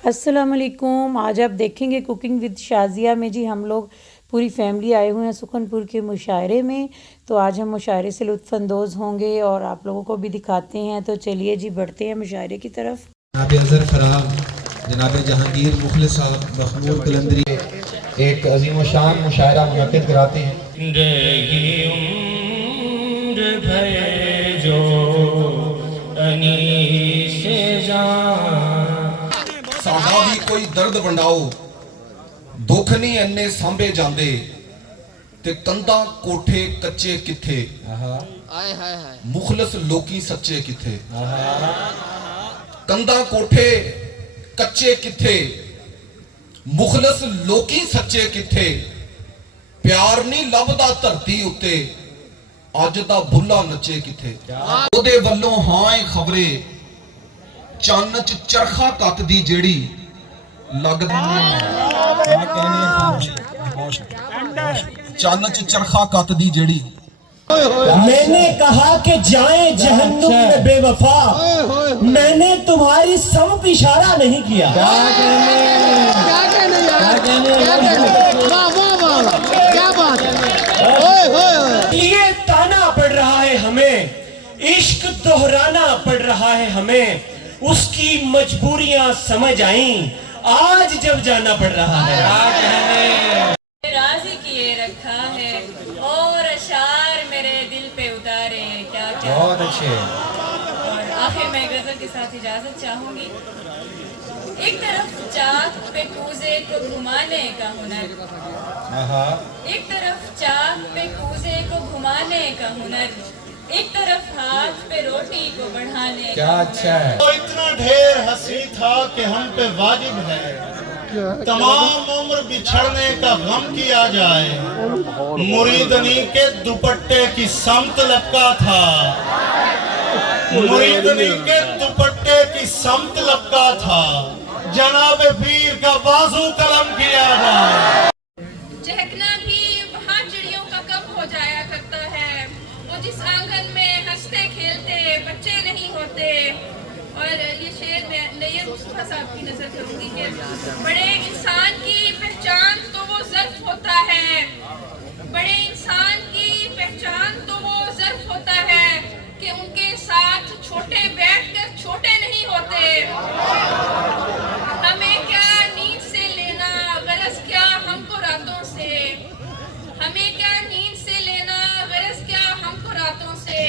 अस्सलाम वालेकुम। आज आप देखेंगे कुकिंग विद शाज़िया में जी हम लोग पूरी फैमिली आए हुए हैं सुखनपुर के मुशायरे में। तो आज हम मुशायरे से लुत्फ़ अंदोज़ होंगे और आप लोगों को भी दिखाते हैं। तो चलिए जी बढ़ते हैं मुशायरे की तरफ। जनाब अज़हर फराग, जनाब जहांगीर मुखलिस साहब, मखमूद कलंदरी एक अजीम शान मुशायरा मुनक़िद कराते हैं। साडा भी कोई दर्द वंडाओ, दुख नहीं इन्ने सांभे जांदे, ते कंधा कोठे कच्चे किथे, मुखलिस लोकी सच्चे किथे। कंधा कोठे कच्चे किथे, मुखलिस लोकी सच्चे किथे। प्यार नहीं लभदा धरती उत्ते, अज दा बुल्ला नच्चे किथे। ओदे वल्लों हां खबरे, चन्न च चरखा कत दी जेड़ी लगदा। चन्न च चरखा कत दी जेड़ी। मैंने कहा कि जाएं जहन्नुम में बेवफा, मैंने तुम्हारी समत इशारा नहीं किया। ये ताना पड़ रहा है हमें, इश्क दोहराना पड़ रहा है हमें, उसकी मजबूरियां समझ आई आज जब जाना पड़ रहा है। राज़ी किए रखा है और अशार मेरे दिल पे उतारे क्या क्या। बहुत अच्छे। और आखिर मैं गजल के साथ इजाजत चाहूंगी। एक तरफ चाक पे कूजे को घुमाने का हुनर, एक तरफ चाक पे कूजे को घुमाने का हुनर, एक तरफ हाथ पे रोटी को बढ़ाने क्या अच्छा है। तो इतना ढेर हंसी था कि हम पे वाजिब है तमाम उम्र बिछड़ने का गम किया जाए। मुरीदनी के दुपट्टे की समत लपका था, मुरीदनी के दुपट्टे की समत लपका था, जनाब पीर का बाजू कलम किया जाए। चहकना भी वहाँ चिड़ियों का कब हो जाया करता है, वो जिस आंगन में हंसते खेलते बच्चे नहीं होते। और ये शेर में नैयर मुस्तफा साहब की नजर करूंगी कि बड़े इंसान की पहचान तो वो ज़र्फ होता है, बड़े इंसान की पहचान तो वो ज़र्फ होता है कि उनके साथ छोटे बैठकर छोटे नहीं होते। हमें क्या नींद से लेना, गरज क्या हमको रातों से, हमें क्या नींद से लेना, गरज क्या हमको रातों से।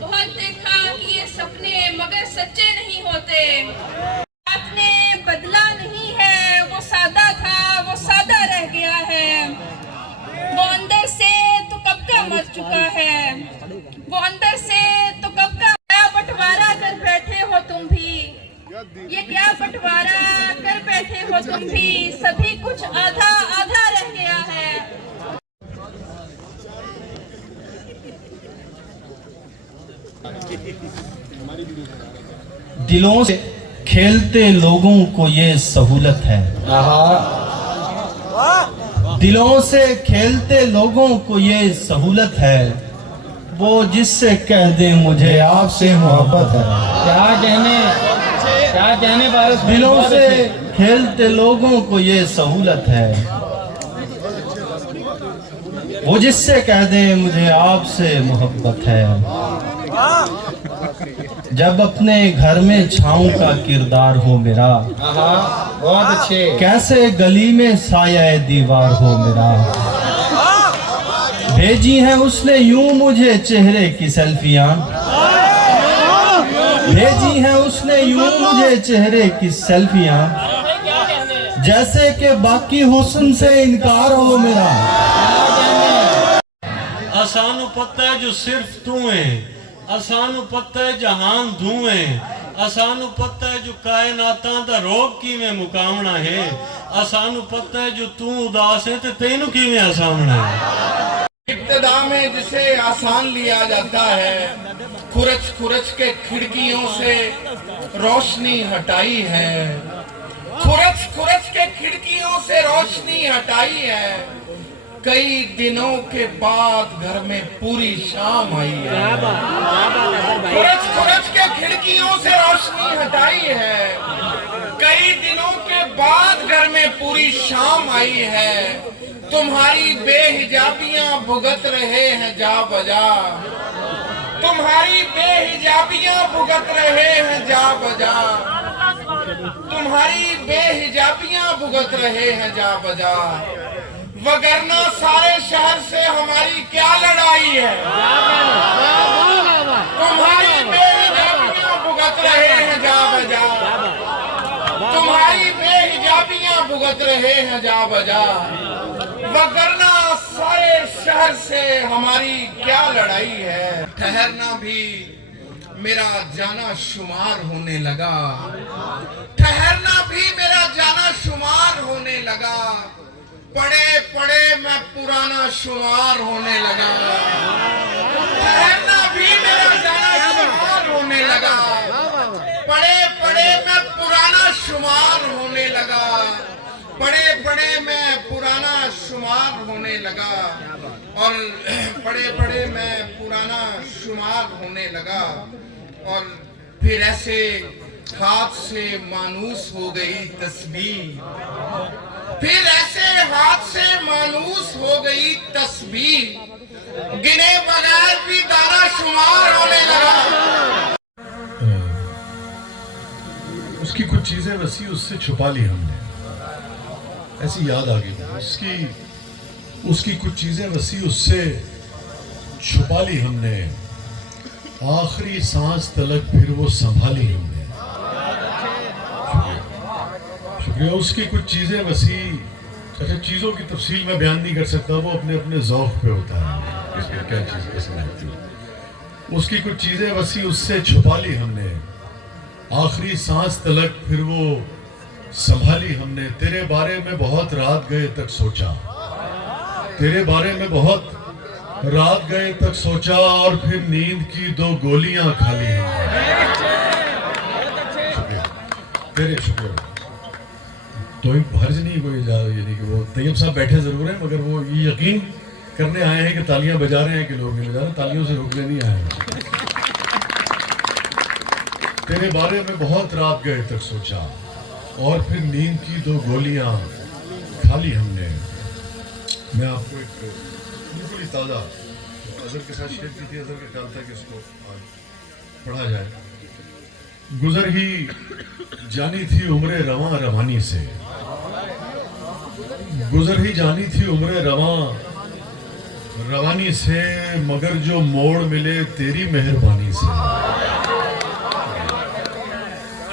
बहुत देखा कि ये सपने मगर सच्चे नहीं होते। आपने बदला नहीं है, वो सादा था वो सादा रह गया है, वो अंदर से तो कब का मर चुका है, वो अंदर से तो कब का। क्या बंटवारा कर बैठे हो तुम भी, ये क्या बंटवारा कर बैठे हो तुम भी, सभी कुछ आधा आधा रह गया है। दिलों से खेलते लोगों को ये सहूलत है, दिलों से खेलते लोगों को ये सहूलत है, वो जिससे कह दे मुझे आपसे मोहब्बत है। क्या कहने बारिश। दिलों से खेलते लोगों को ये सहूलत है, वो जिससे कह दे मुझे आपसे मोहब्बत है। जब अपने घर में छाऊं का किरदार हो मेरा, बहुत अच्छे। कैसे गली में साया दीवार हो मेरा। भेजी है उसने यूं मुझे चेहरे की सेल्फियां, भेजी है उसने यूं मुझे चेहरे की सेल्फियां, जैसे कि बाकी हुस्न से इनकार हो मेरा। असानू पता है जो सिर्फ तू है, असानू पता है जहान तू है, असानू पता है जो कायनाता दा रोग किवें मुकामना है, असानू पता है जो तू उदास है ते तेनू किवें आसामना है। इब्तिदा में जिसे आसान लिया जाता है, खुरच खुरच के खिड़कियों से रोशनी हटाई है, खुरच खुरच के खिड़कियों से रोशनी हटाई है। कई दिनों के बाद घर में पूरी शाम आई है, खुरच खुरच के खिड़कियों से रोशनी हटाई है। कई दिनों के बाद घर में पूरी शाम आई है, तुम्हारी बेहिजाबियां भुगत रहे हैं जा बजा, तुम्हारी बेहिजाबियां भुगत रहे हैं जा बजा, तुम्हारी बेहिजाबियां भुगत रहे हैं जा बजा, वगरना सारे शहर से हमारी क्या लड़ाई है, तुम्हारी बेहिजाबियां भुगत रहे हैं जा बजा, तुम्हारी बेहिजाबियां भुगत रहे हैं जा बजा, वगरना सारे शहर से हमारी क्या लड़ाई है। ठहरना भी मेरा जाना शुमार होने लगा, ठहरना भी मेरा जाना शुमार होने लगा, पड़े पड़े मैं पुराना शुमार होने लगा, ठहरना भी मेरा जाना शुमार होने लगा, पड़े पड़े मैं पुराना शुमार होने लगा, पड़े पड़े मैं पुराना शुमार होने लगा, और पड़े पड़े मैं पुराना शुमार होने लगा, और फिर ऐसे हाथ से मानूस हो गई तस्बीह, फिर ऐसे हाथ से मानूस हो गई तस्बीह, गिने बगैर भी दाना शुमार होने लगा। उसकी कुछ चीजें वैसी उससे छुपा ली हमने, ऐसी याद आ गई उसकी कुछ चीजें वैसी उससे छुपा ली हमने, आखिरी सांस तलक फिर वो संभाली हमने। शुक्रिया। उसकी कुछ चीजें वैसी, अच्छा चीजों की तफसील मैं बयान नहीं कर सकता, वो अपने अपने ज़ौक़ पे होता है इसमें क्या चीज पसंद आती है। उसकी कुछ चीजें वैसी उससे छुपा ली हमने, आखिरी सांस तलक फिर वो संभाली हमने। तेरे बारे में बहुत रात गए तक सोचा, तेरे बारे में बहुत रात गए तक सोचा, और फिर नींद की 2 गोलियां खा ली हमने। तेरे शुक्र तो हर्ज नहीं कोई, यानी कि वो तैयब साहब बैठे जरूर हैं, मगर वो ये यकीन करने आए हैं कि तालियां बजा रहे हैं कि लोग नहीं बजा रहे, तालियों से रोकने नहीं आए हैं। तेरे बारे में बहुत रात गए तक सोचा, और फिर नींद की 2 गोलियां खा ली हमने। मैं आपको एक बिल्कुल ही ताज़ा अज़र के साथ शेयर की थी, अज़र के ख्याल था कि इसको आज पढ़ा जाए। गुजर ही जानी थी उम्र रवां रवानी से, गुजर ही जानी थी उम्र रवां रवानी से, मगर जो मोड़ मिले तेरी मेहरबानी से।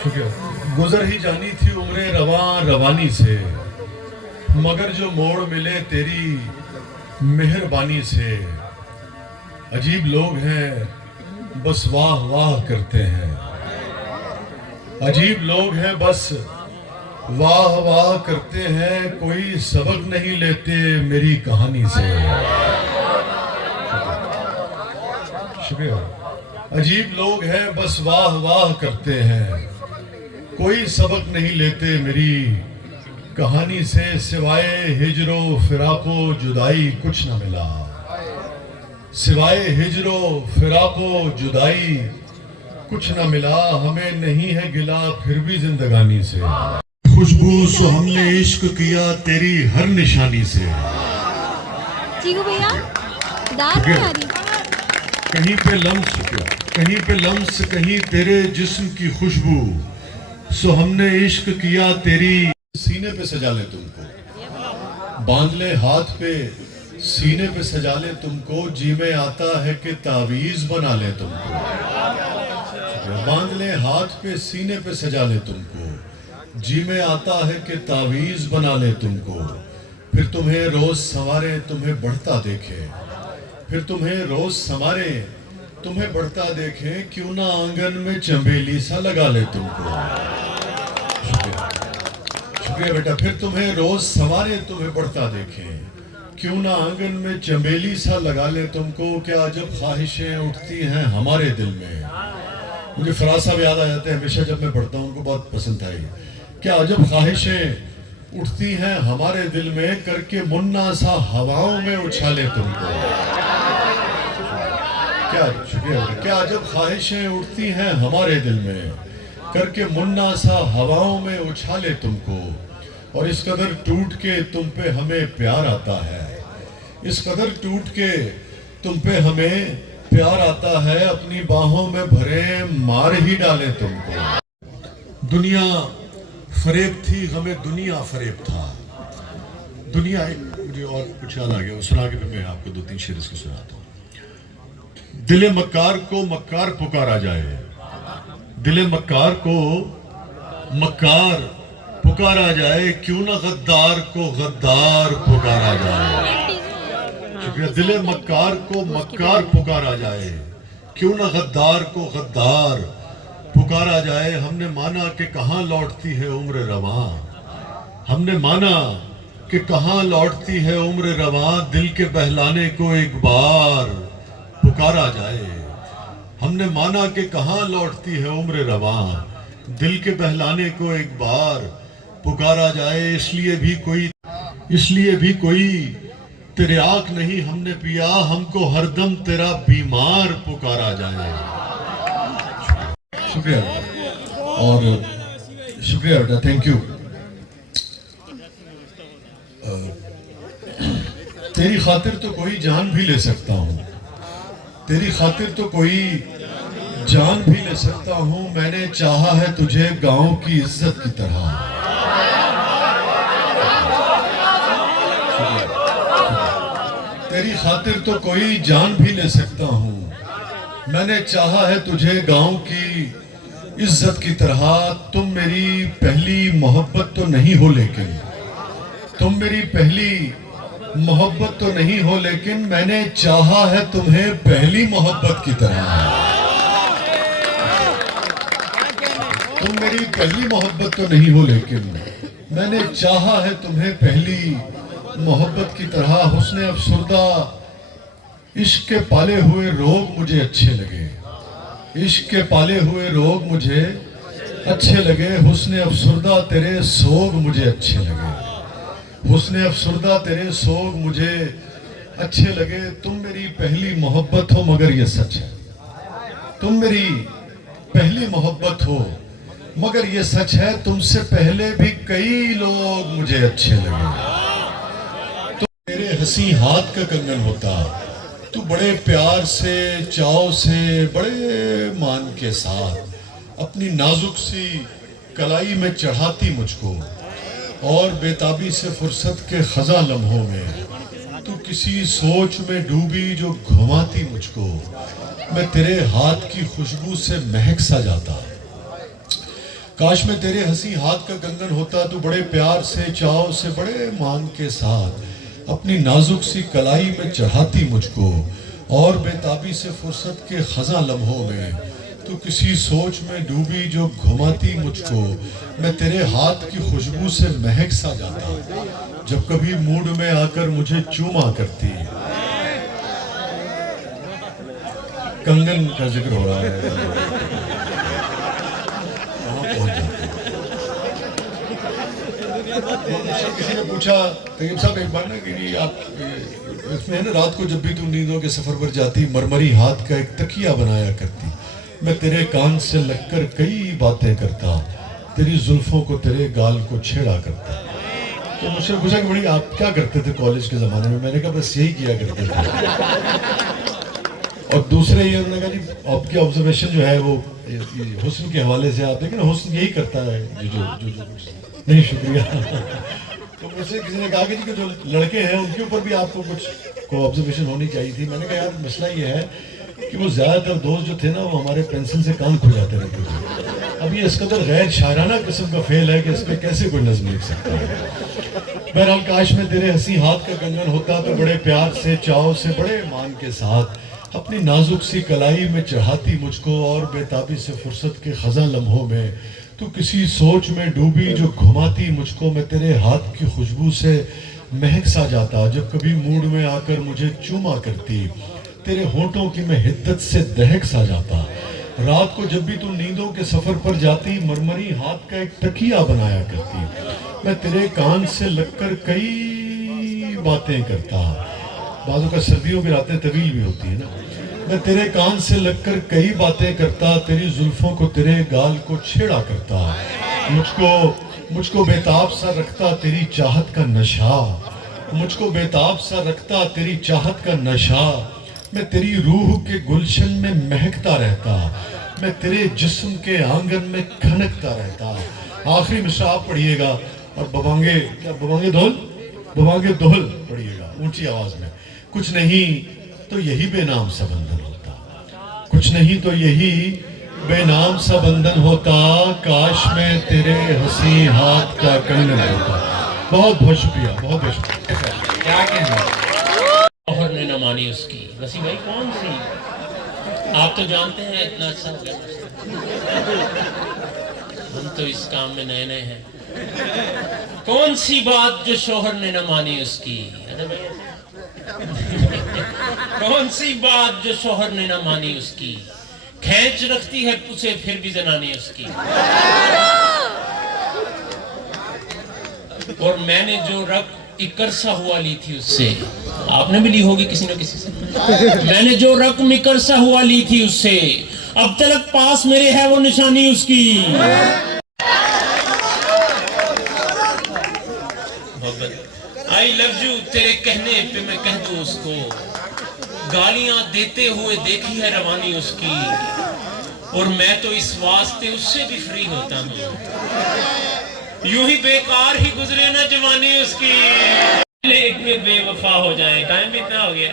शुक्रिया। गुजर ही जानी थी उम्र रवां रवानी से, मगर जो मोड़ मिले तेरी मेहरबानी से। अजीब लोग हैं बस वाह वाह करते हैं, अजीब लोग हैं बस वाह वाह करते हैं, कोई सबक नहीं लेते मेरी कहानी से। शुक्रिया। अजीब लोग हैं बस वाह वाह करते हैं, कोई सबक नहीं लेते मेरी कहानी से। सिवाय हिजरो फिराको जुदाई कुछ न मिला, सिवाय हिजरो फिराको जुदाई कुछ न मिला, हमें नहीं है गिला फिर भी जिंदगानी से। खुशबू सो हमने इश्क किया तेरी हर निशानी से। चीकू भैया दाल नहीं आ रही। कहीं पे लम्स, कहीं पे लम्स, कहीं तेरे जिस्म की खुशबू, सो हमने इश्क किया तेरी। सीने पे सजा ले तुमको, बांध ले हाथ पे सीने पे सजा ले तुमको, जी में आता है कि तावीज बना ले तुमको। बांध ले हाथ पे सीने पे सजा ले तुमको, जी में आता है कि तावीज बना ले तुमको। फिर तुम्हें रोज संवारे तुम्हें बढ़ता देखे, फिर तुम्हें रोज संवारे तुम्हें बढ़ता देखे, क्यों ना आंगन में चंबेली सा लगा ले तुमको। शुक्रिया बेटा। फिर तुम्हें रोज संवारे तुम्हें बढ़ता देखे, क्यों ना आंगन में चंबेली सा लगा ले तुमको। क्या अजब ख्वाहिशें उठती हैं हमारे दिल में। मुझे फराज साहब याद आ जाते हैं हमेशा जब मैं पढ़ता हूँ, उनको बहुत पसंद आई। क्या अजब ख्वाहिशें उठती हैं हमारे दिल में, करके मुन्ना सा हवाओं में उछाले तुमको। क्या शुक्रिया। क्या अजब ख्वाहिशें उठती हैं हमारे दिल में, करके मुन्ना सा हवाओं में उछाले तुमको। اور اس قدر ٹوٹ کے تم پہ ہمیں پیار آتا ہے، اس قدر ٹوٹ کے تم پہ ہمیں پیار آتا ہے، اپنی باہوں میں بھرے مار ہی ڈالیں تم کو۔ دنیا فریب تھی، ہمیں دنیا فریب تھا۔ دنیا مجھے اور کچھ یاد آ گیا، وہ سنا کے پھر میں آپ کو 2-3 شعر اس کو سناتا ہوں۔ دل مکار کو مکار پکارا جائے، دل مکار کو مکار پکارا جائے، کیوں نہ غدار کو غدار پکارا جائے۔ شکریہ۔ دل مکار کو مکار پکارا جائے، کیوں نہ غدار کو غدار پکارا جائے۔ ہم نے مانا کہ کہاں لوٹتی ہے عمر رواں، ہم نے مانا کہ کہاں لوٹتی ہے عمر رواں، دل کے بہلانے کو ایک بار پکارا جائے۔ ہم نے مانا کہ کہاں لوٹتی ہے عمر رواں، دل کے بہلانے کو ایک بار پکارا جائے۔ اس لیے بھی کوئی تیرے آنکھ نہیں ہم نے پیا، ہم کو ہر دم تیرا بیمار پکارا جائے۔ شکریہ اور شکریہ بیٹا، تھینک یو۔ تیری خاطر تو کوئی جان بھی لے سکتا ہوں، تیری خاطر تو کوئی جان بھی لے سکتا ہوں، میں نے چاہا ہے تجھے گاؤں کی عزت کی طرح۔ تیری خاطر تو کوئی جان بھی لے سکتا ہوں، میں نے چاہا ہے تجھے گاؤں کی عزت کی طرح۔ تم میری پہلی محبت تو نہیں ہو لیکن، تم میری پہلی محبت تو نہیں ہو لیکن، میں نے چاہا ہے تمہیں پہلی محبت کی طرح۔ تم میری پہلی محبت تو نہیں ہو لیکن، میں نے چاہا ہے تمہیں پہلی محبت کی طرح۔ حسن افسردہ عشق کے پالے ہوئے روگ مجھے اچھے لگے، عشق کے پالے ہوئے روگ مجھے اچھے لگے۔ حسن افسردہ تیرے سوگ مجھے اچھے لگے، حسن افسردہ تیرے سوگ مجھے اچھے لگے۔ تم میری پہلی محبت ہو مگر یہ سچ ہے، تم میری پہلی محبت ہو مگر یہ سچ ہے، تم سے پہلے بھی کئی لوگ مجھے اچھے لگے۔ تو میرے ہنسی ہاتھ کا کنگن ہوتا، تو بڑے پیار سے چاؤ سے بڑے مان کے ساتھ اپنی نازک سی کلائی میں چڑھاتی مجھ کو، اور بے تابی سے فرصت کے خزاں لمحوں میں تو کسی سوچ میں ڈوبی جو گھماتی مجھ کو، میں تیرے ہاتھ کی خوشبو سے مہک سا جاتا۔ کاش میں تیرے ہنسی ہاتھ کا کنگن ہوتا، تو بڑے پیار سے چاؤ سے بڑے مان کے ساتھ اپنی نازک سی کلائی میں چڑھاتی مجھ کو، اور بے تابی سے فرصت کے خزاں لمحوں میں تو کسی سوچ میں ڈوبی جو گھماتی مجھ کو، میں تیرے ہاتھ کی خوشبو سے مہک سا جاتا، جب کبھی موڈ میں آ کر مجھے چوما کرتی۔ کنگن کا ذکر ہو رہا ہے، وہاں پہنچ جاتی۔ کسی نے پوچھا طیب صاحب ایک بار نا کہ آپ اس میں ہے نا، رات کو جب بھی تم نیندوں کے سفر پر جاتی، مرمری ہاتھ کا ایک تکیہ بنایا کرتی، میں تیرے کان سے لگ کر کئی باتیں کرتا، تیری زلفوں کو تیرے گال کو چھیڑا کرتا۔ تو مجھ سے پوچھا کہ بڑی آپ کیا کرتے تھے کالج کے زمانے میں؟ میں نے کہا بس یہی کیا کرتے تھے۔ اور دوسرے یہ انہوں نے کہا جی آپ کی آبزرویشن جو ہے وہ حسن کے حوالے سے آپ دیکھیں نا، حسن یہی کرتا ہے جو نہیں شکریہ۔ تو مجھ سے کسی نے کہا کہ جو لڑکے ہیں ان کے اوپر بھی آپ کو کچھ کو آبزرویشن ہونی چاہیے تھی۔ میں نے کہا یار مسئلہ یہ ہے کہ وہ زیادہ تر دوست جو تھے نا وہ ہمارے پینسل سے کان کھو جاتے رہتے تھے۔ اب یہ اس قدر غیر شاعرانہ قسم کا فعل ہے کہ اس پہ کیسے کوئی نظم لکھ سکتا ہے۔ بہرحال کاش میں تیرے ہنسی ہاتھ کا کنگن ہوتا، تو بڑے پیار سے چاؤ سے بڑے مان کے ساتھ اپنی نازک سی کلائی میں چڑھاتی مجھ کو، اور بے تابی سے فرصت کے خزاں لمحوں میں تو کسی سوچ میں ڈوبی جو گھماتی مجھ کو، میں تیرے ہاتھ کی خوشبو سے مہک سا جاتا، جب کبھی موڈ میں آ کر مجھے چوما کرتی، تیرے ہونٹوں کی میں حدت سے دہک سا جاتا۔ رات کو جب بھی تو نیندوں کے سفر پر جاتی، مرمری ہاتھ کا ایک تکیہ بنایا کرتی، میں تیرے کان سے لگ کر کئی باتیں کرتا۔ بعضوں کا سردیوں کی راتیں طویل بھی ہوتی ہیں نا، میں تیرے کان سے لگ کر کئی باتیں کرتا، تیری زلفوں کو تیرے گال کو چھیڑا کرتا، مجھ کو مجھ کو بیتاب سا رکھتا تیری چاہت کا نشہ، مجھ کو بیتاب سا رکھتا تیری چاہت کا نشہ، میں تیری روح کے گلشن میں مہکتا رہتا، میں تیرے جسم کے آنگن میں کھنکتا رہتا۔ آخری مصرع آپ پڑھیے گا اور ببانگے دہل پڑھیے گا اونچی آواز میں۔ کچھ نہیں تو یہی بے نام سا بندھن ہوتا، کچھ نہیں تو یہی بے نام سا بندھن ہوتا، کاش میں تیرے حسین ہاتھ کا کنگن ہوتا۔ بہت بہت شکریہ، بہت بہت شکریہ۔ کیا کہنا؟ شوہر نے نہ مانی اس کی۔ وسیم بھائی کون سی؟ آپ تو جانتے ہیں اتنا اچھا ہو گیا، ہم تو اس کام میں نئے نئے ہیں۔ کون سی بات جو شوہر نے نہ مانی اس کی؟ کون سی بات جو شوہر نے نہ مانی اس کی؟ کھینچ رکھتی ہے اسے پھر بھی زنانی اس کی۔ اور میں نے جو رقم ایک عرصہ ہوا لی تھی اس سے، آپ نے بھی لی ہوگی کسی نہ کسی سے، میں نے جو رقم ایک عرصہ ہوا لی تھی اس سے، اب تلک پاس میرے ہے وہ نشانی اس کی۔ آئی لو یو تیرے کہنے پہ میں کہہ دوں اس کو، گالیاں دیتے ہوئے دیکھی ہے روانی اس کی، اور میں تو اس واسطے اس سے بھی فری ہوتا ہوں، یوں ہی بیکار ہی گزرے نہ جوانی اس کی۔ پہلے کہ بے وفا ہو جائیں، ٹائم بھی اتنا ہو گیا،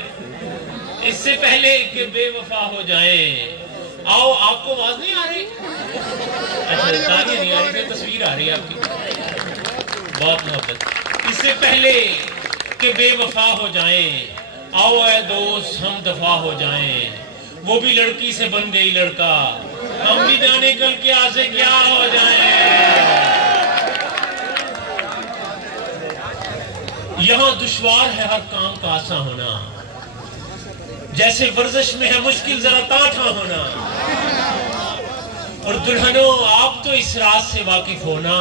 اس سے پہلے کہ بے وفا ہو جائیں، آؤ آپ کو آواز نہیں آ رہی؟ اچھا تالیاں نہیں آ رہی، تصویر آ رہی ہے آپ کی، بہت محبت۔ اس سے پہلے کہ بے وفا ہو جائیں، آؤ اے دوست ہم دفع ہو جائیں، وہ بھی لڑکی سے بن گئی لڑکا، ہم بھی جانے کل کیا سے کیا ہو جائیں۔ یہاں دشوار ہے ہر کام کا آسان ہونا، جیسے ورزش میں ہے مشکل ذرا تاٹھا ہونا، اور دلہنوں آپ تو اس راز سے واقف ہونا،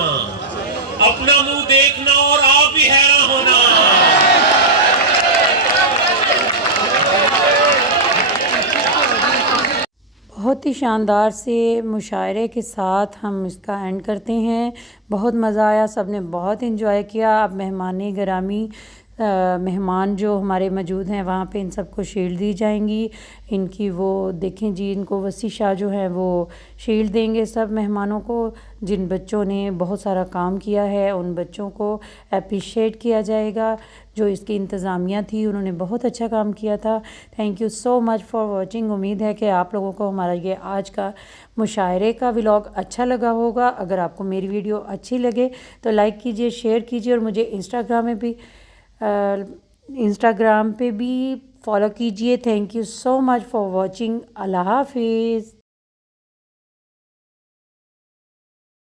اپنا منہ دیکھنا اور آپ بھی حیران ہونا۔ بہت ہی شاندار سے مشاعرے کے ساتھ ہم اس کا اینڈ کرتے ہیں۔ بہت مزہ آیا، سب نے بہت انجوائے کیا۔ اب مہمان گرامی مہمان جو ہمارے موجود ہیں وہاں پہ ان سب کو شیلڈ دی جائیں گی۔ ان کی وہ دیکھیں جی، ان کو وسیع شاہ جو ہیں وہ شیلڈ دیں گے سب مہمانوں کو، جن بچوں نے بہت سارا کام کیا ہے ان بچوں کو اپریشیٹ کیا جائے گا۔ جو اس کی انتظامیہ تھی انہوں نے بہت اچھا کام کیا تھا۔ Thank you so much for watching. امید ہے کہ آپ لوگوں کو ہمارا یہ آج کا مشاعرے کا ولاگ اچھا لگا ہوگا۔ اگر آپ کو میری ویڈیو اچھی لگے تو لائک کیجئے، شیئر کیجئے، اور مجھے انسٹاگرام پہ بھی فالو کیجئے۔ Thank you so much for watching. اللہ حافظ۔